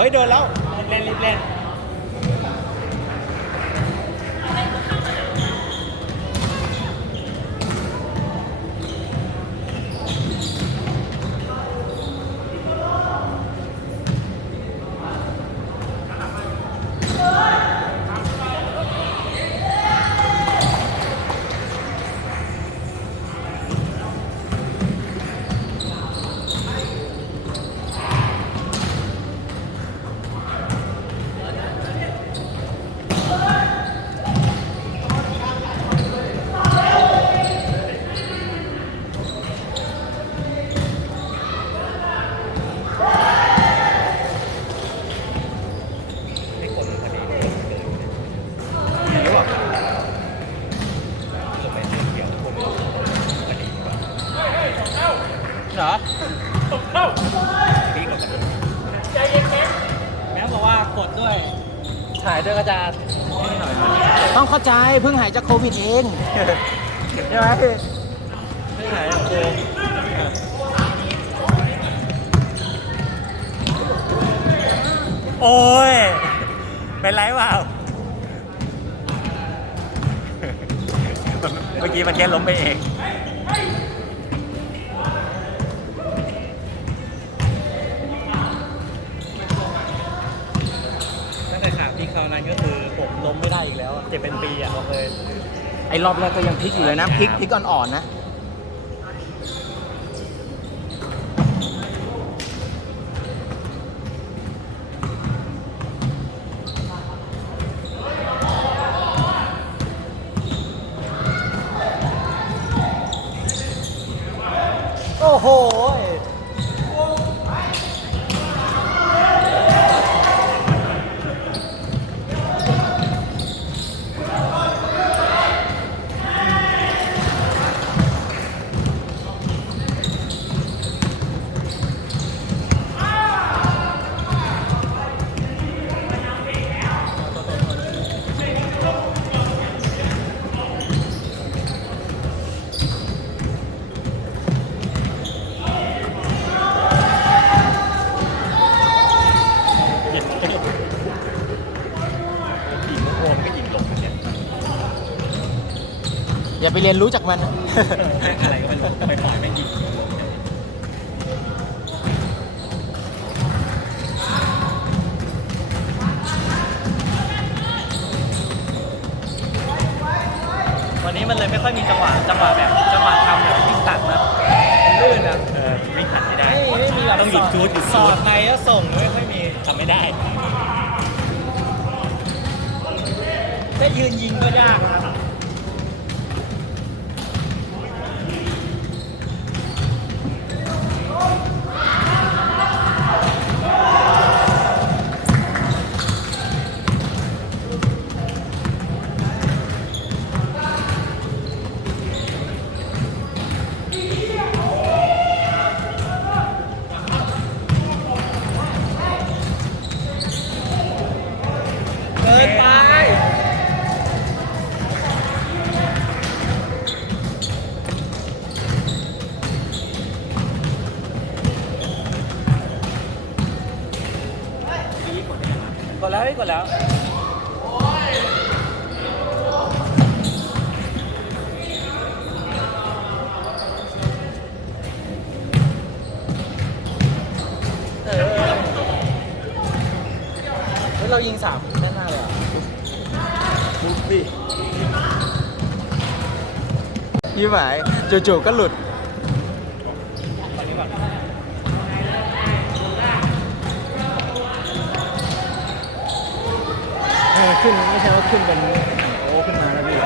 เฮ้ยเดินแล้ว เล่นรีบเล่น ไม่กดพอดีเลยหรือเปล่าเออไปเล่นเกี่ยวกับพวกนี้พอดีกว่า เหรอพี่กดกันใจเย็นแม่บอกว่ากดด้วย ถ่ายด้วยก็จะนี่หน่อยต้องเข้าใจเพิ่งหายจากโควิดเองใช่ไหมไม่ถ่ายโกงโอ้ย เป็นไรเปล่า เมื่อกี้มันแค่ล้มไปเอง ตั้งแต่ ขาพี่เขานั้นก็คือผมล้มไม่ได้อีกแล้วอะเจ็บเป็นปีอะบอกเลย ไอ้รอบแรกก็ยังพลิกอยู่เลยนะพลิกพลิกอ่อนๆนะ โอ้โห หยิบหยิงรวมก็หยิงลงเนี่ย อย่า ไปเรียนรู้จากมันแม่งอะไรก็ไม่รู้ไปปล่อยแม่งหยิงวันนี้มันเลยไม่ค่อยมีจังหวะจังหวะแบบจังหวะทำแบบวิ่งตัดนะลื่นอะเออวิ่งตัดไม่ได้ไม่ไม่มีแบบต้องหยุดชูดหยุดสชูอดดไปแล้วส่งไม่ค่อยมีทำไม่ได้แค่ยืนยิงก็ยากนะครับ กดแล้วพี่กดแล้วเออเฮ้ยเรายิงสามแน่นหน้าเลยอะบุ๊บดิยี่หมายจู่ๆก็หลุด ตอนนี้ก่อน เออ ขึ้นไม่ใช่ว่าขึ้นเป็นโอ้ขึ้นมาแล้วพี่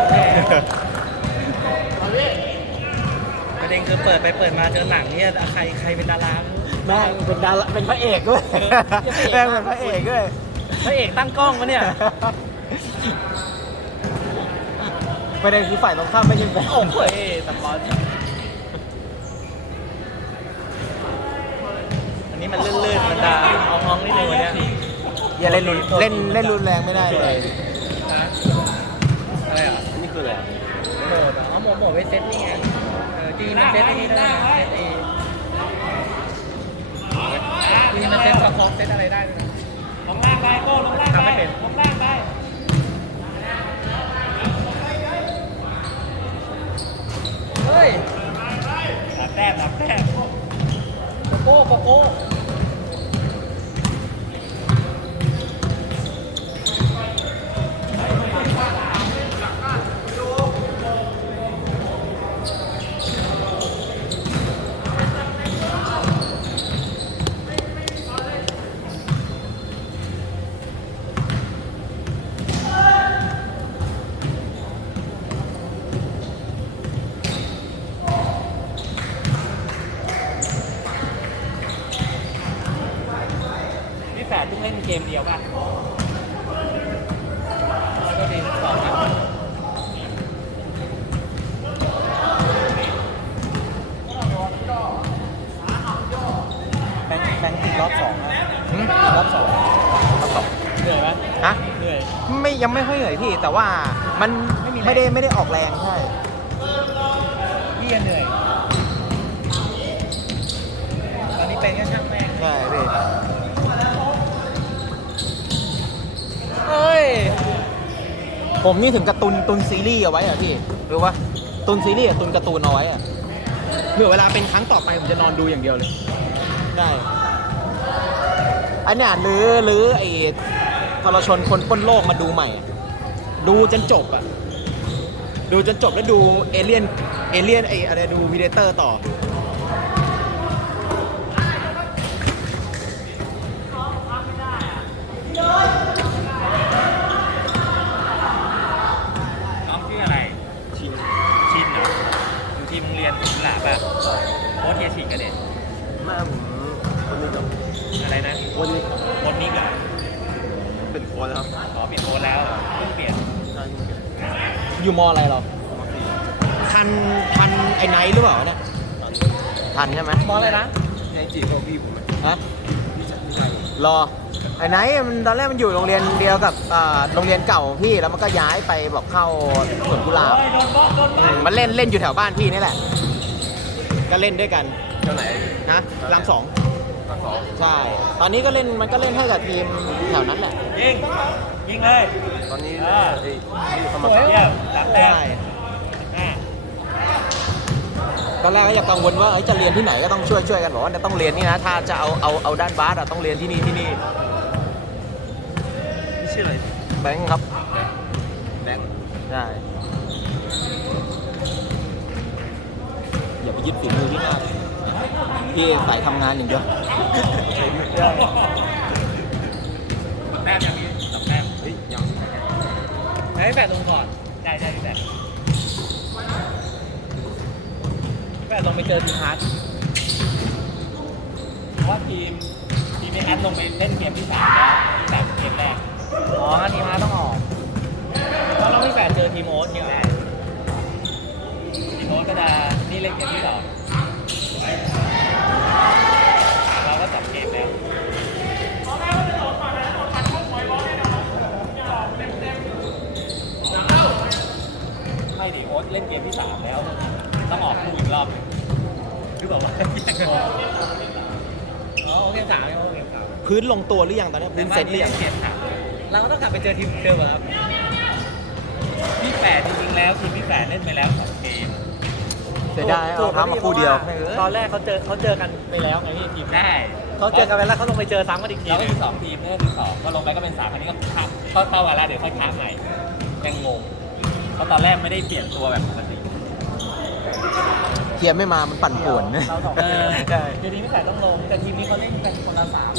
ประเด็นคือเปิดไปเปิดมาเจอหนังเนี่ยใครใครเป็นดาราแม่งเป็นดาราเป็นพระเอกด้วยเออแม่งเป็นพระเอกด้วยพระเอกตั้งกล้องวะเนี่ยประเด็นคือฝ่ายตรงข้ามไม่ใช่แฟนโอ้โหสปอนอันนี้มันลื่นๆมันจะเอาห้องนิดนึงวันเนี้ย อย่าเล่นรุนเล่นเล่นรุนแรงไม่ได้เลยอะไรอะนี่คืออะไรโหมดอ๋อโหมดโหมดไว้เซตนี่ไงเออจริงๆมันเซตไอ้นี่ได้นะเซตไอ้จริงๆมันเซตสคอร์เซตอะไรได้ด้วยนะลงล่างไปโก้ลงล่างไปลงล่างไปเฮ้ยดับแต้มดับแต้มโกโก้โกโก้ ดเพิ่งเล่นเกมเดียวป่ะแล้วก็ดีสองนะแบงค์แบงค์ติดรอบสองนะรอบสองรอบสองเหนื่อยไหมฮะ เหนื่อย ไม่ยังไม่ค่อยเหนื่อยพี่ แต่ว่ามันไม่มีแรง ไม่ได้ไม่ได้ออกแรงใช่ พี่ยังเหนื่อย ตอนนี้เป็นแค่ช่างแม่ง ใช่ พี่เฮ้ย ผมนี่ถึงการ์ตูนตุนซีรีส์เอาไว้อะพี่รู้ปะตุนซีรีส์อะตุนการ์ตูนเอาไว้อะเผื่อเวลาเป็นครั้งต่อไปผมจะนอนดูอย่างเดียวเลย ได้อันเนี้ยหรือหรือไอ้ทรชนคนพ้นโลกมาดูใหม่อะดูจนจบอะดูจนจบแล้วดูเอเลี่ยนเอเลี่ยนไอ้อะไรดูวีเดเตอร์ต่อ น้องชื่ออะไร ชิน ชินเหรออยู่ทีมโรงเรียนสุนหลาป่ะ โค้ชเฮียชินกันเด็มาผมคนนี้ครับอะไรนะวันนี้โค้ชนี้ก็เป็นโค้ชครับขอเปลี่ยนโค้ชแล้วเพิ่งเปลี่ยนใช่อยู่มออะไรเรามาสี่ทันทันไอ้ไนท์หรือเปล่าเนี่ยตอนทันใช่ไหมมออะไรนะในจีเขาพี่ผมไหมฮะพี่ชายพี่ชายผมรอไอ้ไนท์มันตอนแรกมันอยู่โรงเรียนเดียวกับอ่าโรงเรียนเก่าของพี่แล้วมันก็ย้ายไปบอกเข้าสวนกุหลาบโอ้ยโดนบล็อกโดนบล็อือกมมันเล่นเล่นอยู่แถวบ้านพี่นี่แหละ ก็เล่นด้วยกันเจ้าไหนนะรามสองตักสองใช่ ตอนนี้ก็เล่นมันก็เล่นให้กับทีมแถวนั้นแหละ ยิง ยิงเลยตอนนี้อ่าเอ้ยนี่เขาสมาวยเยี่ยมดับแต้มใช่อ่าตอนแรกก็อยากกังวลว่าเอ้ยจะเรียนที่ไหนก็ต้องช่วยช่วยกันบอกว่าเนี่ยต้องเรียนนี่นะ ถ้าจะเอาเอาเอาด้านบาสอะต้องเรียนที่นี่ที่นี่พี่ชื่ออะไรแบงค์ครับแบงค์ ใช่ ยึดฝีมือพี่มากพี่ใส่ทำงานอย่างเดียวแต้มยังมีสองแต้มเฮ้ยยังให้แปดลงก่อน ได้ได้พี่แปดแปดลงไปเจอทีมฮาร์ดเพราะว่าทีมทีมฮาร์ดลงไปเล่นเกมที่สามแล้วที่สามเกมแรก อ๋อทีมฮาร์ดต้องออกเพราะเราพี่แปดเจอทีมโอ๊ตเกมแร กทีมโอ๊ตก็จะนี่เล่นเกมที่สองเราก็จับเกมแล้วไม่ดิโอ๊ตเล่นเกมที่สามแล้ว ต้องออกคู่อีกรอบหนึ่งคือแบบว่าแยกออกอ๋อเกมสามไม่โอเกมสามพื้นลงตัวหรือยังตอนนี้พื้นเซ็ตหรือยังเกมสามเราก็ต้องกลับไปเจอทีมเดิมอะครับพี่แปดจริงๆแล้วทีมพี่แปดเล่นไปแล้วสอง เกมเสียดายเอาทำมาคู่เดียว ตอนแรกเขาเจอเขาเจอกันไปแล้วไงพี่ทีมได้เขาเจอกันไปแล้วเขาลงไปเจอซ้ำกันอีกทีเราหก็นึงมีสองทีมเล่นทีมสองก็ลงไปก็เป็นสามอันนี้ก็ข้ามเข้าเข้ามาแล้วเดี๋ยวค่อยค้าใหม่ยังงงเพราะตอนแรกไม่ได้เปลี่ยนตัวแบบปกติเทียมไม่มา มันปั่นป่วน เราสองเออใช่คือทีมพี่แปดต้องลง แต่ทีมนี้เขาเล่นกันคนละสาม